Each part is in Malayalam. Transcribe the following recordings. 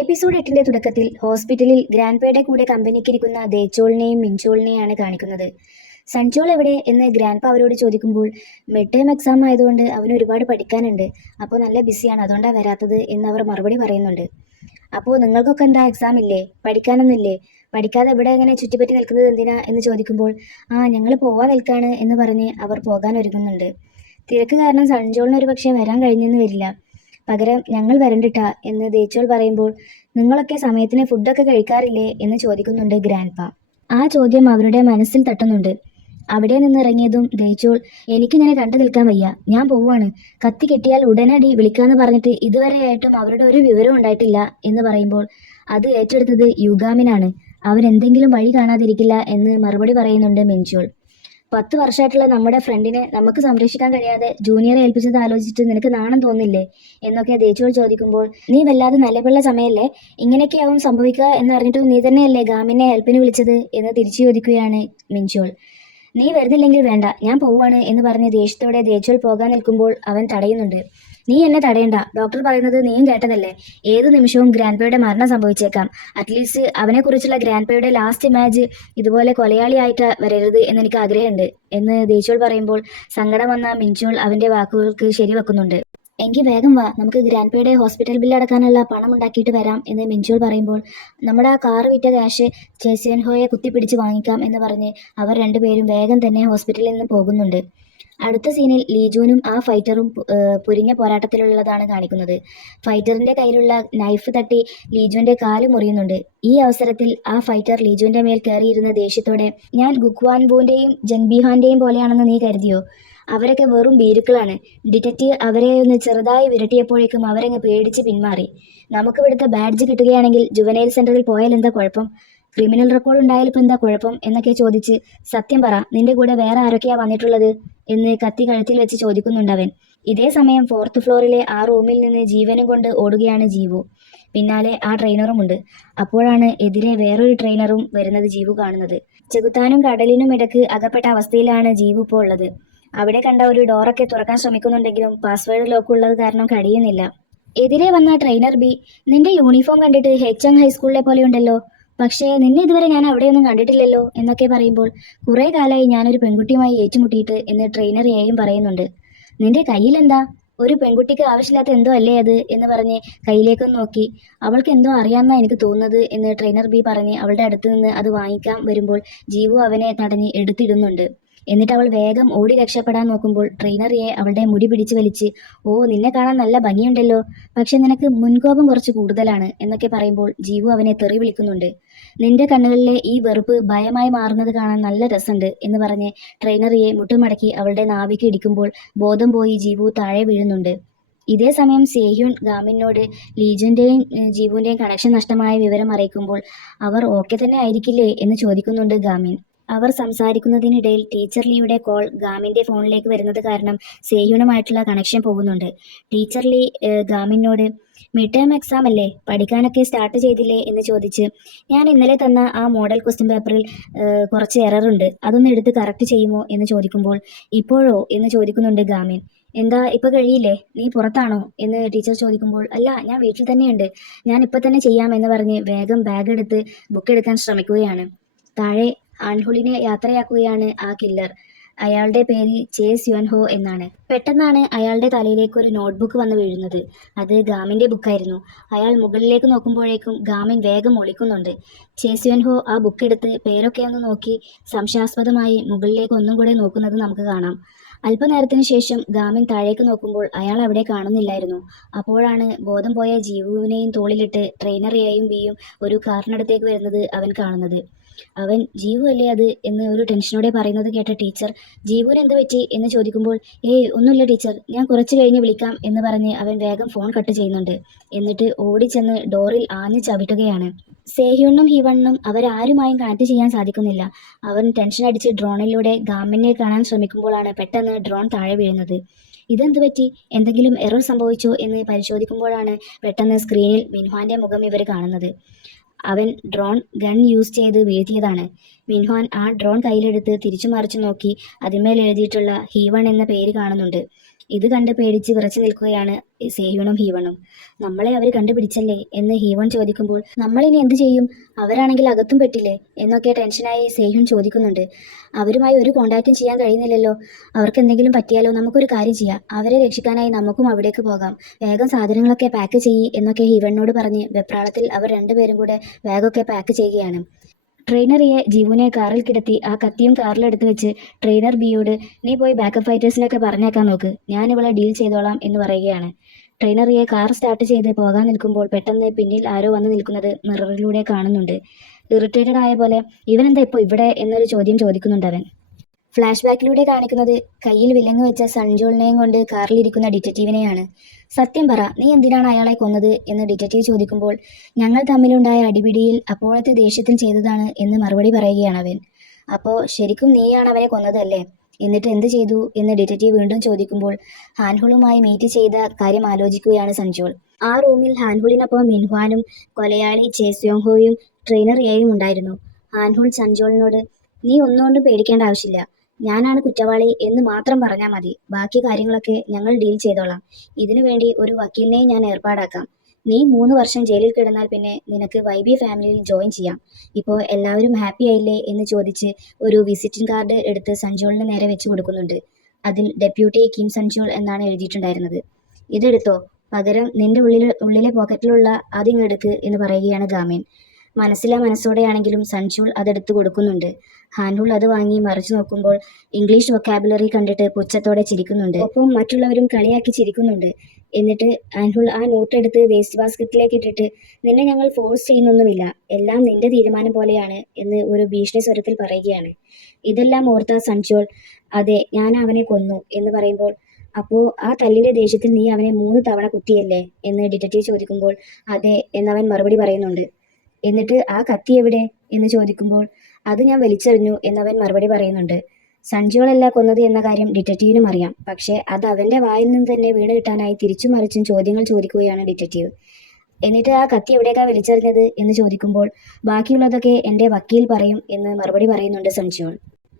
എപ്പിസോഡ് 8ന്റെ തുടക്കത്തിൽ ഹോസ്പിറ്റലിൽ ഗ്രാൻഡ്പയുടെ കൂടെ കമ്പനിക്കിരിക്കുന്ന ദേച്ചോളിനെയും മിൻചോളിനെയാണ് കാണിക്കുന്നത്. സൺചോൾ എവിടെ എന്ന് ഗ്രാൻഡ്പ അവരോട് ചോദിക്കുമ്പോൾ മിഡ് ടേം എക്സാം ആയതുകൊണ്ട് അവന് ഒരുപാട് പഠിക്കാനുണ്ട്, അപ്പോൾ നല്ല ബിസിയാണ്, അതുകൊണ്ടാണ് വരാത്തത് എന്ന് അവർ മറുപടി പറയുന്നുണ്ട്. അപ്പോൾ നിങ്ങൾക്കൊക്കെ എന്താ എക്സാം ഇല്ലേ, പഠിക്കാനൊന്നുമില്ലേ, പഠിക്കാതെ ഇവിടെ എങ്ങനെ ചുറ്റിപ്പറ്റി നിൽക്കുന്നത് എന്തിനാ എന്ന് ചോദിക്കുമ്പോൾ ഞങ്ങൾ പോവാൻ നിൽക്കാണ് എന്ന് പറഞ്ഞ് അവർ പോകാൻ ഒരുങ്ങുന്നുണ്ട്. തിരക്ക് കാരണം സൺചോളിന് ഒരു പക്ഷേ വരാൻ കഴിഞ്ഞെന്ന് വരില്ല. പകരം ഞങ്ങൾ വരണ്ടിട്ടാ എന്ന് ദേച്ചോൾ പറയുമ്പോൾ നിങ്ങളൊക്കെ സമയത്തിന് ഫുഡൊക്കെ കഴിക്കാറില്ലേ എന്ന് ചോദിക്കുന്നുണ്ട് ഗ്രാൻഡ്പ. ആ ചോദ്യം അവരുടെ മനസ്സിൽ തട്ടുന്നുണ്ട്. അവിടെ നിന്ന് ഇറങ്ങിയതും ദേച്ചോൾ എനിക്കിങ്ങനെ കണ്ടു നിൽക്കാൻ വയ്യ, ഞാൻ പോവാണ്, കത്തി കെട്ടിയാൽ ഉടനടി വിളിക്കാന്ന് പറഞ്ഞിട്ട് ഇതുവരെയായിട്ടും അവരുടെ ഒരു വിവരവും ഉണ്ടായിട്ടില്ല എന്ന് പറയുമ്പോൾ അത് ഏറ്റെടുത്തത് യുഗാമിനാണ്. അവൻ എന്തെങ്കിലും വഴി കാണാതിരിക്കില്ല എന്ന് മറുപടി പറയുന്നുണ്ട് മിൻചോൾ. 10 വർഷമായിട്ടുള്ള നമ്മുടെ ഫ്രണ്ടിനെ നമുക്ക് സംരക്ഷിക്കാൻ കഴിയാതെ ജൂനിയറെ ഏൽപ്പിച്ചത് ആലോചിച്ചിട്ട് നിനക്ക് നാണം തോന്നില്ലേ എന്നൊക്കെ ദേച്ചോൾ ചോദിക്കുമ്പോൾ നീ വല്ലാതെ നിലവിലുള്ള സമയമല്ലേ, ഇങ്ങനെയൊക്കെയാവും സംഭവിക്കുക എന്നറിഞ്ഞിട്ട് നീ തന്നെയല്ലേ ഗാമിനെ ഹെൽപ്പിന് വിളിച്ചത് എന്ന് തിരിച്ചു ചോദിക്കുകയാണ് മിൻചോൾ. നീ വരുന്നില്ലെങ്കിൽ വേണ്ട, ഞാൻ പോവാണ് എന്ന് പറഞ്ഞ് ദേഷ്യത്തോടെ ദേച്ചോൾ പോകാൻ നിൽക്കുമ്പോൾ അവൻ തടയുന്നുണ്ട്. നീ എന്നെ തടയണ്ട, ഡോക്ടർ പറയുന്നത് നീയും കേട്ടതല്ലേ, ഏത് നിമിഷവും ഗ്രാൻഡ്പയുടെ മരണം സംഭവിച്ചേക്കാം, അറ്റ്ലീസ്റ്റ് അവനെക്കുറിച്ചുള്ള ഗ്രാൻഡ്പയുടെ ലാസ്റ്റ് ഇമാജ് ഇതുപോലെ കൊലയാളിയായിട്ട് വരരുത് എന്നെനിക്ക് ആഗ്രഹമുണ്ട് എന്ന് ദേച്ചോൾ പറയുമ്പോൾ സങ്കടം വന്ന മിൻചോൾ അവൻ്റെ വാക്കുകൾക്ക് ശരിവെക്കുന്നുണ്ട്. എങ്കിൽ വേഗം വാ, നമുക്ക് ഗ്രാൻഡ്പയുടെ ഹോസ്പിറ്റൽ ബില്ല് അടക്കാനുള്ള പണം ഉണ്ടാക്കിയിട്ട് വരാം എന്ന് മിൻചോൾ പറയുമ്പോൾ നമ്മുടെ ആ കാറ് വിറ്റ ക്യാഷ് ചേസിയൻഹോയെ കുത്തിപ്പിടിച്ച് വാങ്ങിക്കാം എന്ന് പറഞ്ഞ് അവർ രണ്ടുപേരും വേഗം തന്നെ ഹോസ്പിറ്റലിൽ നിന്ന് പോകുന്നുണ്ട്. അടുത്ത സീനിൽ ലീജുനും ആ ഫൈറ്ററും പുരിഞ്ഞ പോരാട്ടത്തിലുള്ളതാണ് കാണിക്കുന്നത്. ഫൈറ്ററിന്റെ കയ്യിലുള്ള നൈഫ് തട്ടി ലീജുവിന്റെ കാല് മുറിയുന്നുണ്ട്. ഈ അവസരത്തിൽ ആ ഫൈറ്റർ ലീജുവിന്റെ മേൽ കയറിയിരുന്ന ദേഷ്യത്തോടെ ഞാൻ ഗുക്വാൻബുവിന്റെയും ജംഗ്ബിഹാന്റെയും പോലെയാണെന്ന് നീ കരുതിയോ, അവരൊക്കെ വെറും ഭീരുക്കളാണ്, ഡിറ്റക്റ്റീവ് അവരെ ഒന്ന് ചെറുതായി വിരട്ടിയപ്പോഴേക്കും അവരങ്ങ് പേടിച്ച് പിന്മാറി, നമുക്ക് ഇവിടുത്തെ ബാഡ്ജ് കിട്ടുകയാണെങ്കിൽ ജുവനൈൽ സെന്ററിൽ പോയാൽ എന്താ കുഴപ്പം, ക്രിമിനൽ റെക്കോർഡ് ഉണ്ടായാലിപ്പോൾ എന്താ കുഴപ്പം എന്നൊക്കെ ചോദിച്ച് സത്യം പറ, നിന്റെ കൂടെ വേറെ ആരൊക്കെയാ വന്നിട്ടുള്ളത് എന്ന് കത്തി കഴുത്തിൽ വെച്ച് ചോദിക്കുന്നുണ്ടവൻ. ഇതേ സമയം 4th ഫ്ലോറിലെ ആ റൂമിൽ നിന്ന് ജീവനും കൊണ്ട് ഓടുകയാണ് ജീവു. പിന്നാലെ ആ ട്രെയിനറുമുണ്ട്. അപ്പോഴാണ് എതിരെ വേറൊരു ട്രെയിനറും വരുന്നത് ജീവു കാണുന്നത്. ചെകുത്താനും കടലിനും ഇടക്ക് അകപ്പെട്ട അവസ്ഥയിലാണ് ജീവു ഇപ്പോൾ ഉള്ളത്. അവിടെ കണ്ട ഒരു ഡോറൊക്കെ തുറക്കാൻ ശ്രമിക്കുന്നുണ്ടെങ്കിലും പാസ്വേഡ് ലോക്ക് ഉള്ളത് കാരണം കഴിയുന്നില്ല. എതിരെ വന്ന ട്രെയിനർ ബി, നിന്റെ യൂണിഫോം കണ്ടിട്ട് ഹെച്ചങ് ഹൈസ്കൂളിലെ പോലെയുണ്ടല്ലോ, പക്ഷേ നിന്നെ ഇതുവരെ ഞാൻ അവിടെയൊന്നും കണ്ടിട്ടില്ലല്ലോ എന്നൊക്കെ പറയുമ്പോൾ കുറേ കാലമായി ഞാനൊരു പെൺകുട്ടിയുമായി ഏറ്റുമുട്ടിയിട്ട് എന്ന് ട്രെയിനർ എയും പറയുന്നുണ്ട്. നിന്റെ കയ്യിലെന്താ, ഒരു പെൺകുട്ടിക്ക് ആവശ്യമില്ലാത്ത എന്തോ അല്ലേ അത് എന്ന് പറഞ്ഞ് കയ്യിലേക്കൊന്ന് നോക്കി, അവൾക്ക് എന്തോ അറിയാമെന്നാണ് എനിക്ക് തോന്നുന്നത് എന്ന് ട്രെയിനർ ബി പറഞ്ഞ് അവളുടെ അടുത്ത് നിന്ന് അത് വാങ്ങിക്കാൻ വരുമ്പോൾ ജീവു അവനെ തടഞ്ഞ് എടുത്തിടുന്നുണ്ട്. എന്നിട്ട് അവൾ വേഗം ഓടി രക്ഷപ്പെടാൻ നോക്കുമ്പോൾ ട്രെയിനർ എ അവളുടെ മുടി പിടിച്ച് വലിച്ച്, ഓ നിന്നെ കാണാൻ നല്ല ഭംഗിയുണ്ടല്ലോ, പക്ഷെ നിനക്ക് മുൻകോപം കുറച്ച് കൂടുതലാണ് എന്നൊക്കെ പറയുമ്പോൾ ജീവു അവനെ തെറി വിളിക്കുന്നുണ്ട്. നിന്റെ കണ്ണുകളിലെ ഈ വെറുപ്പ് ഭയമായി മാറുന്നത് കാണാൻ നല്ല രസമുണ്ട് എന്ന് പറഞ്ഞ് ട്രെയിനറിയെ മുട്ടുമടക്കി അവളുടെ നാവിക്ക് ഇടിക്കുമ്പോൾ ബോധം പോയി ജീവു താഴെ വീഴുന്നുണ്ട്. ഇതേ സമയം സേഹ്യുൻ ഗാമിനോട് ലീജുവിൻ്റെയും ജീവുവിൻ്റെയും കണക്ഷൻ നഷ്ടമായ വിവരം അറിയിക്കുമ്പോൾ അവർ ഓക്കെ തന്നെ ആയിരിക്കില്ലേ എന്ന് ചോദിക്കുന്നുണ്ട് ഗാമിൻ. അവർ സംസാരിക്കുന്നതിനിടയിൽ ടീച്ചർ ലീയുടെ കോൾ ഗാമിൻ്റെ ഫോണിലേക്ക് വരുന്നത് കാരണം സേഹ്യുനുമായിട്ടുള്ള കണക്ഷൻ പോകുന്നുണ്ട്. ടീച്ചർ ലീ ഗാമിനോട് മിഡ് ടേം എക്സാം അല്ലേ, പഠിക്കാനൊക്കെ സ്റ്റാർട്ട് ചെയ്തില്ലേ എന്ന് ചോദിച്ച്, ഞാൻ ഇന്നലെ തന്ന ആ മോഡൽ ക്വസ്റ്റ്യൻ പേപ്പറിൽ കുറച്ച് എററുണ്ട്, അതൊന്ന് എടുത്ത് കറക്റ്റ് ചെയ്യുമോ എന്ന് ചോദിക്കുമ്പോൾ ഇപ്പോഴോ എന്ന് ചോദിക്കുന്നുണ്ട് ഗാമിൻ. എന്താ ഇപ്പോൾ കഴിയില്ലേ, നീ പുറത്താണോ എന്ന് ടീച്ചർ ചോദിക്കുമ്പോൾ അല്ല, ഞാൻ വീട്ടിൽ തന്നെയുണ്ട്, ഞാൻ ഇപ്പം തന്നെ ചെയ്യാമെന്ന് പറഞ്ഞ് വേഗം ബാഗ് എടുത്ത് ബുക്ക് എടുക്കാൻ ശ്രമിക്കുകയാണ്. താഴെ ആൻഹുളിനെ യാത്രയാക്കുകയാണ് ആ കില്ലർ. അയാളുടെ പേര് ചേ സ്യുൻഹോ എന്നാണ്. പെട്ടെന്നാണ് അയാളുടെ തലയിലേക്ക് ഒരു നോട്ട്ബുക്ക് വന്ന് വീഴുന്നത്. അത് ഗാമിൻ്റെ ബുക്കായിരുന്നു. അയാൾ മുകളിലേക്ക് നോക്കുമ്പോഴേക്കും ഗാമിൻ വേഗം ഒളിക്കുന്നുണ്ട്. ചേ സ്യുൻഹോ ആ ബുക്ക് എടുത്ത് പേരൊക്കെ ഒന്ന് നോക്കി സംശയാസ്പദമായി മുകളിലേക്ക് ഒന്നും കൂടെ നോക്കുന്നത് നമുക്ക് കാണാം. അല്പനേരത്തിന് ശേഷം ഗാമിൻ താഴേക്ക് നോക്കുമ്പോൾ അയാൾ അവിടെ കാണുന്നില്ലായിരുന്നു. അപ്പോഴാണ് ബോധം പോയ ജീവുവിനെയും തോളിലിട്ട് ട്രെയിനർ എയും ബിയും ഒരു കാറിനടുത്തേക്ക് വരുന്നത് അവൻ കാണുന്നത്. അവൻ ജീവു അല്ലേ അത് എന്ന് ഒരു ടെൻഷനോടെ പറയുന്നത് കേട്ട ടീച്ചർ ജീവുവിന് എന്ത് പറ്റി എന്ന് ചോദിക്കുമ്പോൾ ഒന്നുമില്ല ടീച്ചർ, ഞാൻ കുറച്ച് കഴിഞ്ഞ് വിളിക്കാം എന്ന് പറഞ്ഞ് അവൻ വേഗം ഫോൺ കട്ട് ചെയ്യുന്നുണ്ട്. എന്നിട്ട് ഓടിച്ചെന്ന് ഡോറിൽ ആഞ്ഞു ചവിട്ടുകയാണ്. സേഹ്യുണ്ണും ഹിവണ്ണും അവരാരുമായും കണക്ട് ചെയ്യാൻ സാധിക്കുന്നില്ല. അവൻ ടെൻഷൻ അടിച്ച് ഡ്രോണിലൂടെ ഗാമിനെ കാണാൻ ശ്രമിക്കുമ്പോഴാണ് പെട്ടെന്ന് ഡ്രോൺ താഴെ വീഴുന്നത്. ഇതെന്ത് പറ്റി, എന്തെങ്കിലും എറർ സംഭവിച്ചോ എന്ന് പരിശോധിക്കുമ്പോഴാണ് പെട്ടെന്ന് സ്ക്രീനിൽ മിൻഹ്വാന്റെ മുഖം ഇവർ കാണുന്നത്. അവൻ ഡ്രോൺ ഗൺ യൂസ് ചെയ്ത് വീഴ്ത്തിയതാണ്. മിൻഹ്വാൻ ആ ഡ്രോൺ കയ്യിലെടുത്ത് തിരിച്ചു മറിച്ചു നോക്കി അതിന്മേൽ എഴുതിയിട്ടുള്ള ഹീവൺ എന്ന പേര് കാണുന്നുണ്ട്. ഇത് കണ്ട് പേടിച്ച് വിറച്ചു നിൽക്കുകയാണ് സേഹ്യൂണും ഹീവണും. നമ്മളെ അവർ കണ്ടുപിടിച്ചല്ലേ എന്ന് ഹീവൺ ചോദിക്കുമ്പോൾ നമ്മളിനി എന്ത് ചെയ്യും, അവരാണെങ്കിൽ അകത്തും പെട്ടില്ലേ എന്നൊക്കെ ടെൻഷനായി സേഹ്യൂൺ ചോദിക്കുന്നുണ്ട്. അവരുമായി ഒരു കോണ്ടാക്റ്റും ചെയ്യാൻ കഴിയുന്നില്ലല്ലോ, അവർക്ക് എന്തെങ്കിലും പറ്റിയാലോ, നമുക്കൊരു കാര്യം ചെയ്യാം, അവരെ രക്ഷിക്കാനായി നമുക്കും അവിടേക്ക് പോകാം, വേഗം സാധനങ്ങളൊക്കെ പാക്ക് ചെയ്യ് എന്നൊക്കെ ഹീവണിനോട് പറഞ്ഞ് വെപ്രാളത്തിൽ അവർ രണ്ടുപേരും കൂടെ ബാഗൊക്കെ പാക്ക് ചെയ്യുകയാണ്. ട്രെയിനറിയെ ജീവനെ കാറിൽ കിടത്തി ആ കത്തിയും കാറിലെടുത്ത് വെച്ച് ട്രെയിനർ ബിയോട് നീ പോയി ബാക്കപ്പ് ഫൈറ്റേഴ്സിനൊക്കെ പറഞ്ഞേക്കാൻ നോക്ക്, ഞാൻ ഇവളെ ഡീൽ ചെയ്തോളാം എന്ന് പറയുകയാണ്. ട്രെയിനറിയെ കാർ സ്റ്റാർട്ട് ചെയ്ത് പോകാൻ നിൽക്കുമ്പോൾ പെട്ടെന്ന് പിന്നിൽ ആരോ വന്ന് നിൽക്കുന്നത് മിററിലൂടെ കാണുന്നുണ്ട്. ഇറിറ്റേറ്റഡ് ആയ പോലെ ഇവനെന്താ ഇപ്പോൾ ഇവിടെ എന്നൊരു ചോദ്യം ചോദിക്കുന്നുണ്ട് അവൻ. ഫ്ലാഷ് ബാക്കിലൂടെ കാണിക്കുന്നത് കയ്യിൽ വിലങ്ങ് വെച്ച സൺജോളിനെയും കൊണ്ട് കാറിലിരിക്കുന്ന ഡിറ്റക്റ്റീവിനെയാണ്. സത്യം പറ, നീ എന്തിനാണ് അയാളെ കൊന്നത് എന്ന് ഡിറ്റക്റ്റീവ് ചോദിക്കുമ്പോൾ ഞങ്ങൾ തമ്മിലുണ്ടായ അടിപിടിയിൽ അപ്പോഴത്തെ ദേഷ്യത്തിൽ ചെയ്തതാണ് എന്ന് മറുപടി പറയുകയാണ് അവൻ. അപ്പോൾ ശരിക്കും നീയാണ് അവനെ കൊന്നതല്ലേ, എന്നിട്ട് എന്ത് ചെയ്തു എന്ന് ഡിറ്റക്റ്റീവ് വീണ്ടും ചോദിക്കുമ്പോൾ ഹാൻഹുളുമായി മീറ്റ് ചെയ്ത കാര്യം ആലോചിക്കുകയാണ് സഞ്ജോൾ. ആ റൂമിൽ ഹാൻഹുളിനൊപ്പം മിൻഹ്വാനും കൊലയാളി ചേസ്യോങ്ഹോയും ട്രെയിനർ എയും ഉണ്ടായിരുന്നു. ഹാൻഹുൾ സഞ്ജോളിനോട് നീ ഒന്നുകൊണ്ടും പേടിക്കേണ്ട ആവശ്യമില്ല, ഞാനാണ് കുറ്റവാളി എന്ന് മാത്രം പറഞ്ഞാൽ മതി, ബാക്കി കാര്യങ്ങളൊക്കെ ഞങ്ങൾ ഡീൽ ചെയ്തോളാം, ഇതിനു വേണ്ടി ഒരു വക്കീലിനെയും ഞാൻ ഏർപ്പാടാക്കാം, നീ 3 വർഷം ജയിലിൽ കിടന്നാൽ പിന്നെ നിനക്ക് വൈബി ഫാമിലിയിൽ ജോയിൻ ചെയ്യാം, ഇപ്പോൾ എല്ലാവരും ഹാപ്പി ആയില്ലേ എന്ന് ചോദിച്ച് ഒരു വിസിറ്റിംഗ് കാർഡ് എടുത്ത് സഞ്ജോളിന് നേരെ വെച്ച് കൊടുക്കുന്നുണ്ട്. അതിൽ ഡെപ്യൂട്ടി കിം സഞ്ജോൾ എന്നാണ് എഴുതിയിട്ടുണ്ടായിരുന്നത്. ഇതെടുത്തോ, പകരം നിന്റെ ഉള്ളിലെ പോക്കറ്റിലുള്ള അതിങ്ങെടുക്ക് എന്ന് പറയുകയാണ് ഗാമിൻ. മനസ്സോടെയാണെങ്കിലും സഞ്ജോൾ അതെടുത്ത് കൊടുക്കുന്നുണ്ട്. ഹാൻഹുൾ അത് വാങ്ങി മറിച്ചു നോക്കുമ്പോൾ ഇംഗ്ലീഷ് വൊക്കാബുലറി കണ്ടിട്ട് പുച്ഛത്തോടെ ചിരിക്കുന്നുണ്ട്. ഒപ്പം മറ്റുള്ളവരും കളിയാക്കി ചിരിക്കുന്നുണ്ട്. എന്നിട്ട് ഹാൻഹുൾ ആ നോട്ട് എടുത്ത് വേസ്റ്റ് ബാസ്ക്കറ്റിലേക്ക് ഇട്ടിട്ട് നിന്നെ ഞങ്ങൾ ഫോഴ്സ് ചെയ്യുന്നൊന്നുമില്ല, എല്ലാം നിന്റെ തീരുമാനം പോലെയാണ് എന്ന് ഒരു ഭീഷണി സ്വരത്തിൽ പറയുകയാണ്. ഇതെല്ലാം ഓർത്ത സഞ്ജോൾ അതെ, ഞാൻ അവനെ കൊന്നു എന്ന് പറയുമ്പോൾ അപ്പോൾ ആ തല്ലിന്റെ ദേഷ്യത്തിൽ നീ അവനെ 3 തവണ കുത്തിയല്ലേ എന്ന് ഡിറ്റക്റ്റീവ് ചോദിക്കുമ്പോൾ അതെ എന്നവൻ മറുപടി പറയുന്നുണ്ട്. എന്നിട്ട് ആ കത്തി എവിടെ എന്ന് ചോദിക്കുമ്പോൾ അത് ഞാൻ വലിച്ചെറിഞ്ഞു എന്നവൻ മറുപടി പറയുന്നുണ്ട്. സഞ്ജോളല്ല കൊന്നത് എന്ന കാര്യം ഡിറ്റക്റ്റീവിനും അറിയാം. പക്ഷേ അത് അവന്റെ വായിൽ നിന്ന് തന്നെ വീണ് കിട്ടാനായി തിരിച്ചും മറിച്ചും ചോദ്യങ്ങൾ ചോദിക്കുകയാണ് ഡിറ്റക്റ്റീവ്. എന്നിട്ട് ആ കത്തി എവിടേക്കാ വലിച്ചെറിഞ്ഞത് എന്ന് ചോദിക്കുമ്പോൾ ബാക്കിയുള്ളതൊക്കെ എൻ്റെ വക്കീൽ പറയും എന്ന് മറുപടി പറയുന്നുണ്ട് സഞ്ജോൾ.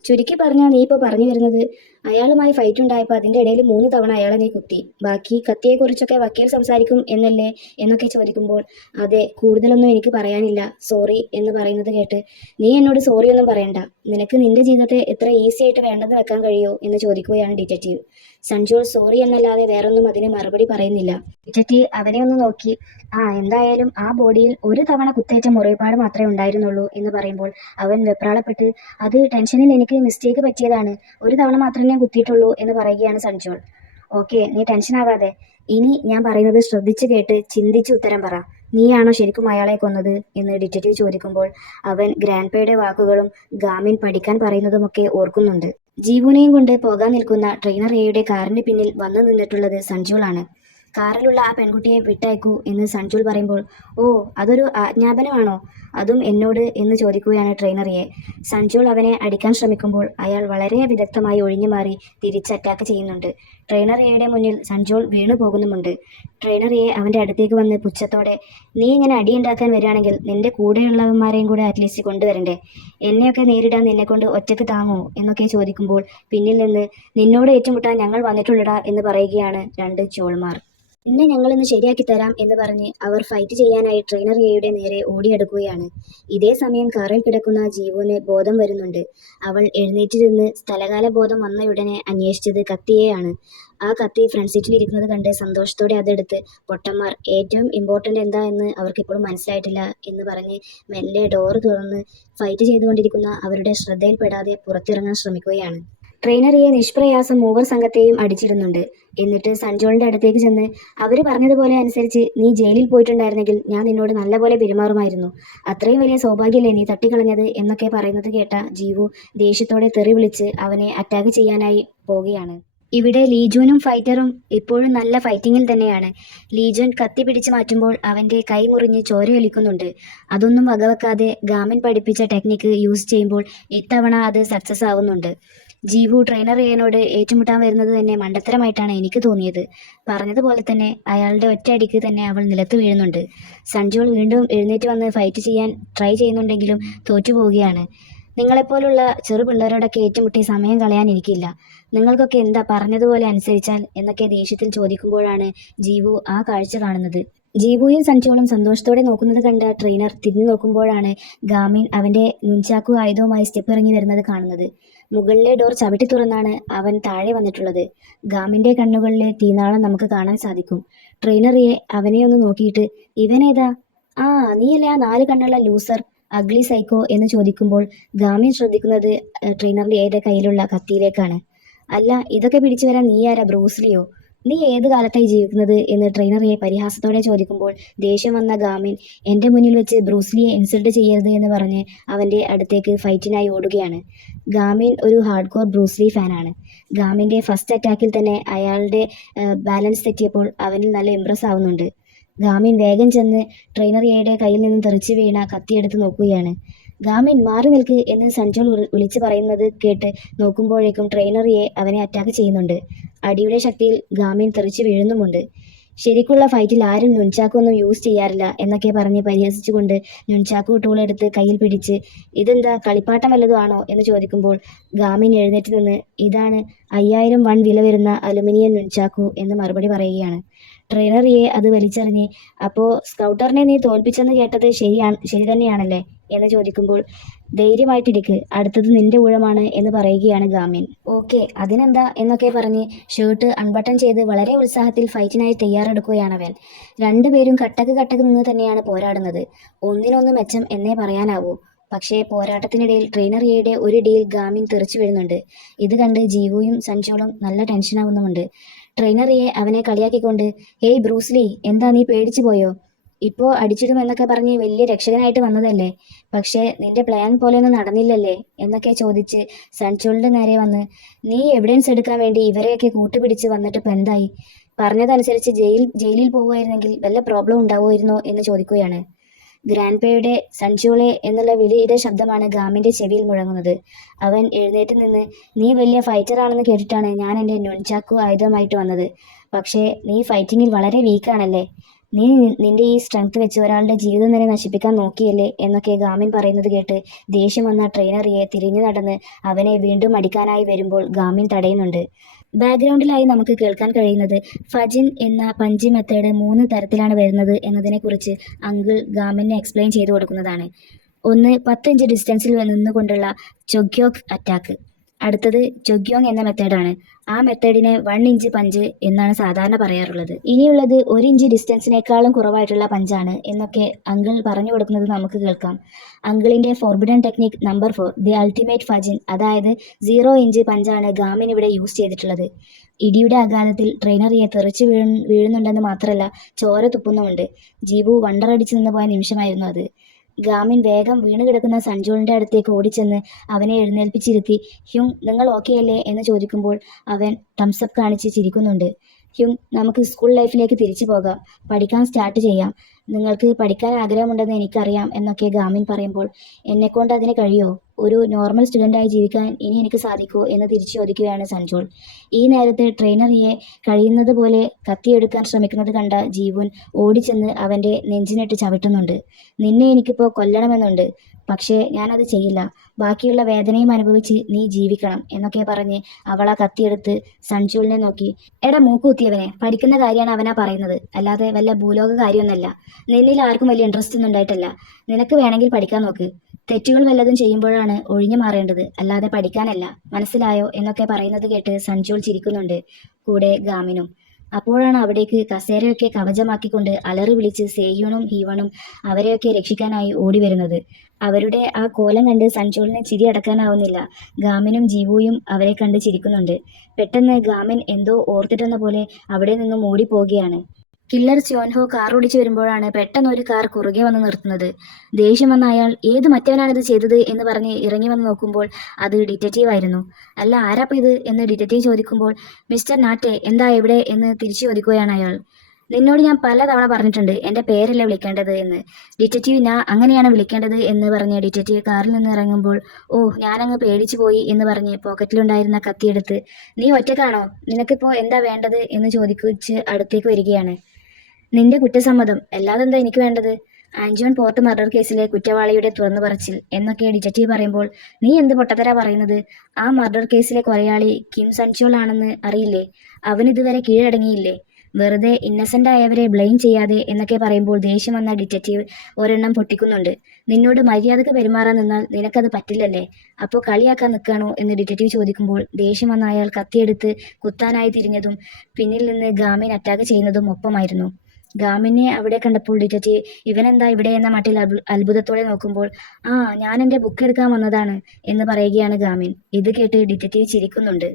ചുരുക്കി പറഞ്ഞാൽ നീ ഇപ്പോൾ പറഞ്ഞു വരുന്നത് അയാളുമായി ഫൈറ്റ് ഉണ്ടായപ്പോൾ അതിൻ്റെ ഇടയിൽ 3 തവണ അയാളെ നീ കുത്തി, ബാക്കി കത്തിയെക്കുറിച്ചൊക്കെ വക്കീൽ സംസാരിക്കും എന്നല്ലേ എന്നൊക്കെ ചോദിക്കുമ്പോൾ അതെ, കൂടുതലൊന്നും എനിക്ക് പറയാനില്ല, സോറി എന്ന് പറയുന്നത് കേട്ട് നീ എന്നോട് സോറി ഒന്നും പറയണ്ട, നിനക്ക് നിന്റെ ജീവിതത്തെ എത്ര ഈസി ആയിട്ട് വേണ്ടെന്ന് വെക്കാൻ കഴിയോ എന്ന് ചോദിക്കുകയാണ് ഡിറ്റക്റ്റീവ്. സഞ്ജോൾ സോറി എന്നല്ലാതെ വേറൊന്നും അതിന് മറുപടി പറയുന്നില്ല. ഡിറ്റക്റ്റീവ് അവനെ ഒന്ന് നോക്കി എന്തായാലും ആ ബോഡിയിൽ 1 തവണ കുത്തേറ്റ മുറിപ്പാട് മാത്രമേ ഉണ്ടായിരുന്നുള്ളൂ എന്ന് പറയുമ്പോൾ അവൻ വെപ്രാളപ്പെട്ട് അത് ടെൻഷനിൽ എനിക്ക് മിസ്റ്റേക്ക് പറ്റിയതാണ്, 1 തവണ മാത്രമേ ഞാൻ കുത്തിയിട്ടുള്ളൂ എന്ന് പറയുകയാണ് സഞ്ജോൾ. ഓക്കെ, നീ ടെൻഷൻ ആവാതെ, ഇനി ഞാൻ പറയുന്നത് ശ്രദ്ധിച്ചു കേട്ട് ചിന്തിച്ച് ഉത്തരം പറ, നീയാണോ ശരിക്കും അയാളെ കൊന്നത് എന്ന് ഡിറ്റക്റ്റീവ് ചോദിക്കുമ്പോൾ അവൻ ഗ്രാൻഡ്പയുടെ വാക്കുകളും ഗാമിൻ പഠിക്കാൻ പറയുന്നതുമൊക്കെ ഓർക്കുന്നുണ്ട്. ജീവുനെയും കൊണ്ട് പോകാൻ നിൽക്കുന്ന ട്രെയിനർ എയുടെ കാറിന് പിന്നിൽ വന്നു നിന്നിട്ടുള്ളത് സഞ്ജോളാണ്. കാറിലുള്ള ആ പെൺകുട്ടിയെ വിട്ടയക്കൂ എന്ന് സഞ്ജുൽ പറയുമ്പോൾ ഓ, അതൊരു ആജ്ഞാപനമാണോ, അതും എന്നോട് എന്ന് ചോദിക്കുകയാണ് ട്രെയിനറിയെ. സഞ്ജുൽ അവനെ അടിക്കാൻ ശ്രമിക്കുമ്പോൾ അയാൾ വളരെ വിദഗ്ധമായി ഒഴിഞ്ഞു മാറി തിരിച്ച് അറ്റാക്ക് ചെയ്യുന്നുണ്ട്. ട്രെയിനറിയയുടെ മുന്നിൽ സഞ്ജുൽ വീണു പോകുന്നുമുണ്ട്. ട്രെയിനറിയെ അവൻ്റെ അടുത്തേക്ക് വന്ന് പുച്ഛത്തോടെ നീ ഇങ്ങനെ അടിയുണ്ടാക്കാൻ വരികയാണെങ്കിൽ നിന്റെ കൂടെയുള്ളവന്മാരെയും കൂടെ അറ്റ്ലീസ്റ്റ് കൊണ്ടുവരണ്ടേ, എന്നെയൊക്കെ നേരിടാൻ നിന്നെക്കൊണ്ട് ഒറ്റയ്ക്ക് താങ്ങോ എന്നൊക്കെ ചോദിക്കുമ്പോൾ പിന്നിൽ നിന്ന് നിന്നോട് ഏറ്റുമുട്ടാൻ ഞങ്ങൾ വന്നിട്ടുള്ളടാ എന്ന് പറയുകയാണ് 2 ചോൾമാർ. നിന്നെ ഞങ്ങളിന്ന് ശരിയാക്കി തരാം എന്ന് പറഞ്ഞ് അവർ ഫൈറ്റ് ചെയ്യാനായി ട്രെയിനർ എയുടെ നേരെ ഓടിയെടുക്കുകയാണ്. ഇതേ സമയം കാറിൽ കിടക്കുന്ന ജീവുവിന് ബോധം വരുന്നുണ്ട്. അവൾ എഴുന്നേറ്റിരുന്ന് സ്ഥലകാല ബോധം വന്നയുടനെ അന്വേഷിച്ചത് കത്തിയെയാണ്. ആ കത്തി ഫ്രണ്ട് സീറ്റിൽ ഇരിക്കുന്നത് കണ്ട് സന്തോഷത്തോടെ അതെടുത്ത് പൊട്ടന്മാർ, ഏറ്റവും ഇമ്പോർട്ടൻ്റ് എന്താ എന്ന് അവർക്കിപ്പോഴും മനസ്സിലായിട്ടില്ല എന്ന് പറഞ്ഞ് മെല്ലെ ഡോറ് തുറന്ന് ഫൈറ്റ് ചെയ്തുകൊണ്ടിരിക്കുന്ന അവരുടെ ശ്രദ്ധയിൽപ്പെടാതെ പുറത്തിറങ്ങാൻ ശ്രമിക്കുകയാണ്. ട്രെയിനറിയെ നിഷ്പ്രയാസം മൂവർ സംഘത്തെയും അടിച്ചിടുന്നുണ്ട്. എന്നിട്ട് സഞ്ജോളിന്റെ അടുത്തേക്ക് ചെന്ന് അവർ പറഞ്ഞതുപോലെ അനുസരിച്ച് നീ ജയിലിൽ പോയിട്ടുണ്ടായിരുന്നെങ്കിൽ ഞാൻ നിന്നോട് നല്ലപോലെ പെരുമാറുമായിരുന്നു, അത്രയും വലിയ സൗഭാഗ്യമല്ലേ നീ തട്ടിക്കളഞ്ഞത് എന്നൊക്കെ പറയുന്നത് കേട്ട ജീവു ദേഷ്യത്തോടെ തെറി വിളിച്ച് അവനെ അറ്റാക്ക് ചെയ്യാനായി പോവുകയാണ്. ഇവിടെ ലീജുനും ഫൈറ്ററും ഇപ്പോഴും നല്ല ഫൈറ്റിങ്ങിൽ തന്നെയാണ്. ലീജൻ കത്തി പിടിച്ചു മാറ്റുമ്പോൾ അവൻ്റെ കൈ മുറിഞ്ഞ് ചോരയൊലിക്കുന്നുണ്ട്. അതൊന്നും വകവെക്കാതെ ഗാമിൻ പഠിപ്പിച്ച ടെക്നിക്ക് യൂസ് ചെയ്യുമ്പോൾ ഇത്തവണ അത് സക്സസ് ആവുന്നുണ്ട്. ജീവു ട്രെയിനർ എയനോട് ഏറ്റുമുട്ടാൻ വരുന്നത് തന്നെ മണ്ടത്തരമായിട്ടാണ് എനിക്ക് തോന്നിയത്. പറഞ്ഞതുപോലെ തന്നെ അയാളുടെ ഒറ്റ അടിക്ക് തന്നെ അവൾ നിലത്ത് വീഴുന്നുണ്ട്. സഞ്ജോൾ വീണ്ടും എഴുന്നേറ്റ് വന്ന് ഫൈറ്റ് ചെയ്യാൻ ട്രൈ ചെയ്യുന്നുണ്ടെങ്കിലും തോറ്റുപോവുകയാണ്. നിങ്ങളെപ്പോലുള്ള ചെറു പിള്ളേരോടൊക്കെ ഏറ്റുമുട്ടി സമയം കളയാൻ എനിക്കില്ല. നിങ്ങൾക്കൊക്കെ എന്താ പറഞ്ഞതുപോലെ അനുസരിച്ചാൽ എന്നൊക്കെ ദേഷ്യത്തിൽ ചോദിക്കുമ്പോഴാണ് ജീവു ആ കാഴ്ച കാണുന്നത്. ജീവുയും സഞ്ജുവും സന്തോഷത്തോടെ നോക്കുന്നത് കണ്ട ട്രെയിനർ തിരിഞ്ഞു നോക്കുമ്പോഴാണ് ഗാമിൻ അവന്റെ നുൻചാക്കു ആയുധവുമായി സ്റ്റെപ്പ് ഇറങ്ങി വരുന്നത് കാണുന്നത്. മുകളിലെ ഡോർ ചവിട്ടി തുറന്നാണ് അവൻ താഴെ വന്നിട്ടുള്ളത്. ഗാമിന്റെ കണ്ണുകളിലെ തീനാളം നമുക്ക് കാണാൻ സാധിക്കും. ട്രെയിനറിയെ അവനെ ഒന്ന് നോക്കിയിട്ട്, ഇവനേതാ? ആ, നീയല്ലേ ആ 4 കണ്ണുള്ള ലൂസർ, അഗ്ലി സൈക്കോ എന്ന് ചോദിക്കുമ്പോൾ ഗാമിൻ ശ്രദ്ധിക്കുന്നത് ട്രെയിനറിയുടെ കയ്യിലുള്ള കത്തിയിലേക്കാണ്. അല്ല, ഇതൊക്കെ പിടിച്ചു വരാൻ നീ ആരാ, ബ്രൂസ്ലിയോ? നീ ഏത് കാലത്തായി ജീവിക്കുന്നത് എന്ന് ട്രെയിനറെ പരിഹാസത്തോടെ ചോദിക്കുമ്പോൾ ദേഷ്യം വന്ന ഗാമിൻ എന്റെ മുന്നിൽ വെച്ച് ബ്രൂസ്ലിയെ ഇൻസൾട്ട് ചെയ്യരുത് എന്ന് പറഞ്ഞ് അവന്റെ അടുത്തേക്ക് ഫൈറ്റിനായി ഓടുകയാണ്. ഗാമിൻ ഒരു ഹാർഡ് കോർ ബ്രൂസ്ലി ഫാനാണ്. ഗാമിന്റെ ഫസ്റ്റ് അറ്റാക്കിൽ തന്നെ അയാളുടെ ബാലൻസ് തെറ്റിയപ്പോൾ അവനിൽ നല്ല ഇംപ്രസ് ആവുന്നുണ്ട്. ഗാമിൻ വേഗം ചെന്ന് ട്രെയിനറിയുടെ കയ്യിൽ നിന്നും തെറിച്ചു വീണ കത്തിയെടുത്ത് നോക്കുകയാണ്. ഗാമിൻ മാറി നിൽക്ക് എന്ന് സഞ്ജോൾ വിളിച്ചു പറയുന്നത് കേട്ട് നോക്കുമ്പോഴേക്കും ട്രെയിനറിയെ അവനെ അറ്റാക്ക് ചെയ്യുന്നുണ്ട്. അടിയുടെ ശക്തിയിൽ ഗാമിൻ തെറിച്ചു വീഴുന്നുമുണ്ട്. ശരിക്കുള്ള ഫൈറ്റിൽ ആരും നുൻചാക്കു ഒന്നും യൂസ് ചെയ്യാറില്ല എന്നൊക്കെ പറഞ്ഞ് പരിഹസിച്ചുകൊണ്ട് നുൻചാക്കു ടൂൾ എടുത്ത് കയ്യിൽ പിടിച്ച്, ഇതെന്താ കളിപ്പാട്ടം വല്ലതും ആണോ എന്ന് ചോദിക്കുമ്പോൾ ഗാമിൻ എഴുന്നേറ്റ് നിന്ന്, ഇതാണ് 5000 വൺ വില വരുന്ന അലുമിനിയം നുൻചാക്കു എന്ന് മറുപടി പറയുകയാണ്. ട്രെയിനറിയെ അത് വലിച്ചെറിഞ്ഞ്, അപ്പോ സ്കൗട്ടറിനെ നീ തോൽപ്പിച്ചെന്ന് കേട്ടത് ശരി തന്നെയാണല്ലേ എന്ന് ചോദിക്കുമ്പോൾ, ധൈര്യമായിട്ടിരിക്ക്, അടുത്തത് നിന്റെ ഊഴമാണ് എന്ന് പറയുകയാണ് ഗാമിൻ. ഓക്കെ, അതിനെന്താ എന്നൊക്കെ പറഞ്ഞ് ഷർട്ട് അൺബട്ടൺ ചെയ്ത് വളരെ ഉത്സാഹത്തിൽ ഫൈറ്റിനായി തയ്യാറെടുക്കുകയാണവൻ. രണ്ടുപേരും കട്ടക്ക് നിന്ന് തന്നെയാണ് പോരാടുന്നത്. ഒന്നിനൊന്ന് മെച്ചം എന്നേ പറയാനാവൂ. പക്ഷേ പോരാട്ടത്തിനിടയിൽ ട്രെയിനറിയുടെ ഒരു ഇടിയിൽ ഗാമിൻ തെറിച്ചു വീഴുന്നുണ്ട്. ഇത് കണ്ട് ജീവുവും സഞ്ജോളും നല്ല ടെൻഷനാവുന്നുമുണ്ട്. ട്രെയിനറിയെ അവനെ കളിയാക്കിക്കൊണ്ട്, ഹേയ് ബ്രൂസ്ലി, എന്താ നീ പേടിച്ചു പോയോ? ഇപ്പോ അടിച്ചിടുമെന്നൊക്കെ പറഞ്ഞ് വലിയ രക്ഷകനായിട്ട് വന്നതല്ലേ, പക്ഷേ നിന്റെ പ്ലാൻ പോലെയൊന്നും നടന്നില്ലല്ലേ എന്നൊക്കെ ചോദിച്ച് സഞ്ജോളിന്റെ നേരെ വന്ന്, നീ എവിഡൻസ് എടുക്കാൻ വേണ്ടി ഇവരെയൊക്കെ കൂട്ടുപിടിച്ച് വന്നിട്ട് ഇപ്പം എന്തായി? പറഞ്ഞതനുസരിച്ച് ജയിലിൽ പോവുമായിരുന്നെങ്കിൽ വല്ല പ്രോബ്ലം ഉണ്ടാവുമായിരുന്നോ എന്ന് ചോദിക്കുകയാണ്. ഗ്രാൻഡ് പേയുടെ സഞ്ജോളെ എന്നുള്ള വിളിയുടെ ശബ്ദമാണ് ഗാമിന്റെ ചെവിയിൽ മുഴങ്ങുന്നത്. അവൻ എഴുന്നേറ്റ് നിന്ന്, നീ വലിയ ഫൈറ്റർ ആണെന്ന് കേട്ടിട്ടാണ് ഞാൻ എൻ്റെ നുൻചാക്കു ആയുധമായിട്ട് വന്നത്. പക്ഷേ നീ ഫൈറ്റിങ്ങിൽ വളരെ വീക്കാണല്ലേ. നീ നിന്റെ ഈ സ്ട്രെങ്ത് വെച്ച് ഒരാളുടെ ജീവിതം തന്നെ നശിപ്പിക്കാൻ നോക്കിയല്ലേ എന്നൊക്കെ ഗാമിൻ പറയുന്നത് കേട്ട് ദേഷ്യം വന്ന ട്രെയിനറിയെ തിരിഞ്ഞു നടന്ന് അവനെ വീണ്ടും അടിക്കാനായി വരുമ്പോൾ ഗാമിൻ തടയുന്നുണ്ട്. ബാക്ക്ഗ്രൗണ്ടിലായി നമുക്ക് കേൾക്കാൻ കഴിയുന്നത് ഫജിൻ എന്ന പഞ്ചി മെത്തേഡ് 3 തരത്തിലാണ് വരുന്നത് എന്നതിനെക്കുറിച്ച് അങ്കിൾ ഗാമിനെ എക്സ്പ്ലെയിൻ ചെയ്തു കൊടുക്കുന്നതാണ്. ഒന്ന്, 10 ഇഞ്ച് ഡിസ്റ്റൻസിൽ നിന്നുകൊണ്ടുള്ള ചൊഗ്യോക്ക് അറ്റാക്ക്. അടുത്തത് ചൊഗ്യോങ് എന്ന മെത്തേഡാണ്. ആ മെത്തേഡിനെ 1 ഇഞ്ച് പഞ്ച് എന്നാണ് സാധാരണ പറയാറുള്ളത്. ഇനിയുള്ളത് 1 ഇഞ്ച് ഡിസ്റ്റൻസിനേക്കാളും കുറവായിട്ടുള്ള പഞ്ചാണ് എന്നൊക്കെ അങ്കിൾ പറഞ്ഞു കൊടുക്കുന്നത് നമുക്ക് കേൾക്കാം. അങ്കിളിന്റെ forbidden technique number 4, the ultimate ഫജിൻ, അതായത് 0 ഇഞ്ച് പഞ്ചാണ് ഗാമിൻ ഇവിടെ യൂസ് ചെയ്തിട്ടുള്ളത്. ഇടിയുടെ ആഘാതത്തിൽ ട്രെയിനറിയെ തെറിച്ചു വീഴുന്നുണ്ടെന്ന് മാത്രമല്ല ചോര തുപ്പുന്നുമുണ്ട്. ജീവു വണ്ടറടിച്ചു നിന്ന് പോയ നിമിഷമായിരുന്നു അത്. ഗാമിൻ വേഗം വീണ് കിടക്കുന്ന സഞ്ജോളിന്റെ അടുത്തേക്ക് ഓടിച്ചെന്ന് അവനെ എഴുന്നേൽപ്പിച്ചിരുത്തി, ഹ്യുങ്, നിങ്ങൾ ഓക്കെ അല്ലേ എന്ന് ചോദിക്കുമ്പോൾ അവൻ തംസപ്പ് കാണിച്ച് ചിരിക്കുന്നുണ്ട്. ഹ്യുങ്, നമുക്ക് സ്കൂൾ ലൈഫിലേക്ക് തിരിച്ചു പോകാം, പഠിക്കാൻ സ്റ്റാർട്ട് ചെയ്യാം. നിങ്ങൾക്ക് പഠിക്കാൻ ആഗ്രഹമുണ്ടെന്ന് എനിക്കറിയാം എന്നൊക്കെ ഗാമിൻ പറയുമ്പോൾ, എന്നെക്കൊണ്ട് അതിന് കഴിയോ? ഒരു നോർമൽ സ്റ്റുഡൻ്റായി ജീവിക്കാൻ ഇനി എനിക്ക് സാധിക്കുമോ എന്ന് തിരിച്ചു ചോദിക്കുകയാണ് സഞ്ജോൾ. ഈ നേരത്തെ ട്രെയിനറിയെ കഴിയുന്നത് പോലെ കത്തിയെടുക്കാൻ ശ്രമിക്കുന്നത് കണ്ട ജീവൻ ഓടിച്ചെന്ന് അവൻ്റെ നെഞ്ചിനിട്ട് ചവിട്ടുന്നുണ്ട്. നിന്നെ എനിക്കിപ്പോൾ കൊല്ലണമെന്നുണ്ട്, പക്ഷേ ഞാനത് ചെയ്യില്ല. ബാക്കിയുള്ള വേദനയും അനുഭവിച്ച് നീ ജീവിക്കണം എന്നൊക്കെ പറഞ്ഞ് അവൾ ആ കത്തിയെടുത്ത് സഞ്ജുളിനെ നോക്കി, എടാ മൂക്കുത്തിയവനെ, പഠിക്കുന്ന കാര്യമാണ് അവനാ പറയുന്നത്, അല്ലാതെ വല്ല ഭൂലോക കാര്യമൊന്നല്ല. നിന്നിൽ ആർക്കും വലിയ ഇൻട്രസ്റ്റ് ഒന്നും ഉണ്ടായിട്ടല്ല. നിനക്ക് വേണമെങ്കിൽ പഠിക്കാൻ നോക്ക്. തെറ്റുകൾ വല്ലതും ചെയ്യുമ്പോഴാണ് ഒഴിഞ്ഞു മാറേണ്ടത്, അല്ലാതെ പഠിക്കാനല്ല, മനസ്സിലായോ എന്നൊക്കെ പറയുന്നത് കേട്ട് സഞ്ജോൾ ചിരിക്കുന്നുണ്ട്. കൂടെ ഗാമിനും. അപ്പോഴാണ് അവിടേക്ക് കസേരയൊക്കെ കവചമാക്കിക്കൊണ്ട് അലറി വിളിച്ച് സേഹ്യൂണും ഹീവണും അവരെയൊക്കെ രക്ഷിക്കാനായി ഓടി വരുന്നത്. അവരുടെ ആ കോലം കണ്ട് സഞ്ജോളിനെ ചിരി അടക്കാനാവുന്നില്ല. ഗാമിനും ജീവുവും അവരെ കണ്ട് ചിരിക്കുന്നുണ്ട്. പെട്ടെന്ന് ഗാമിൻ എന്തോ ഓർത്തിട്ടെന്ന പോലെ അവിടെ നിന്നും ഓടിപ്പോവുകയാണ്. കില്ലർ സ്യോൻഹോ കാർ ഓടിച്ചു വരുമ്പോഴാണ് പെട്ടെന്ന് ഒരു കാർ കുറുകെ വന്ന് നിർത്തുന്നത്. ദേഷ്യം വന്ന അയാൾ, ഏത് മറ്റവനാണിത് ചെയ്തത് എന്ന് പറഞ്ഞ് ഇറങ്ങി വന്ന് നോക്കുമ്പോൾ അത് ഡിറ്റക്റ്റീവ് ആയിരുന്നു. അല്ല, ആരാപ്പ ഇത് എന്ന് ഡിറ്റക്റ്റീവ് ചോദിക്കുമ്പോൾ, മിസ്റ്റർ നാട്ടെ, എന്താ എവിടെ എന്ന് തിരിച്ചു ചോദിക്കുകയാണ് അയാൾ. നിന്നോട് ഞാൻ പലതവണ പറഞ്ഞിട്ടുണ്ട് എൻ്റെ പേരല്ല വിളിക്കേണ്ടത് എന്ന്. ഡിറ്റക്റ്റീവ്, ഞാൻ അങ്ങനെയാണ് വിളിക്കേണ്ടത് എന്ന് പറഞ്ഞ് ഡിറ്റക്റ്റീവ് കാറിൽ നിന്ന് ഇറങ്ങുമ്പോൾ, ഓ, ഞാനങ്ങ് പേടിച്ചു പോയി എന്ന് പറഞ്ഞ് പോക്കറ്റിലുണ്ടായിരുന്ന കത്തിയെടുത്ത്, നീ ഒറ്റക്കാണോ, നിനക്കിപ്പോൾ എന്താ വേണ്ടത് എന്ന് ചോദിച്ച് അടുത്തേക്ക് വരികയാണ്. നിന്റെ കുറ്റസമ്മതം, അല്ലാതെന്താ എനിക്ക് വേണ്ടത്? ആൻജോൺ പോർട്ട് മർഡർ കേസിലെ കുറ്റവാളിയുടെ തുറന്നു പറച്ചിൽ എന്നൊക്കെ ഡിറ്റക്റ്റീവ് പറയുമ്പോൾ, നീ എന്ത് പൊട്ടത്തരാ പറയുന്നത്? ആ മർഡർ കേസിലെ കൊലയാളി കിം സൺചോൾ ആണെന്ന് അറിയില്ലേ? അവനിതുവരെ കീഴടങ്ങിയില്ലേ? വെറുതെ ഇന്നസെന്റ് ആയവരെ ബ്ലെയിം ചെയ്യാതെ എന്നൊക്കെ പറയുമ്പോൾ ദേഷ്യം വന്ന ഡിറ്റക്റ്റീവ് ഒരെണ്ണം പൊട്ടിക്കുന്നുണ്ട്. നിന്നോട് മര്യാദക്ക് പെരുമാറാൻ നിന്നാൽ നിനക്കത് പറ്റില്ലല്ലേ? അപ്പോൾ കളിയാക്കാൻ നിൽക്കാണോ എന്ന് ഡിറ്റക്റ്റീവ് ചോദിക്കുമ്പോൾ ദേഷ്യം വന്ന അയാൾ കത്തിയെടുത്ത് കുത്താനായി തിരിഞ്ഞതും പിന്നിൽ നിന്ന് ഗാമിൻ അറ്റാക്ക് ചെയ്യുന്നതും ഒപ്പമായിരുന്നു. ഗാമിനെ അവിടെ കണ്ടപ്പോൾ ഡിറ്റക്റ്റീവ് ഇവനെന്താ ഇവിടെ എന്ന മട്ടിൽ അത്ഭുതത്തോടെ നോക്കുമ്പോൾ, ആ ഞാൻ എൻ്റെ ബുക്ക് എടുക്കാൻ വന്നതാണ് എന്ന് പറയുകയാണ് ഗാമിൻ. ഇത് കേട്ട് ഡിറ്റക്റ്റീവ് ചിരിക്കുന്നുണ്ട്.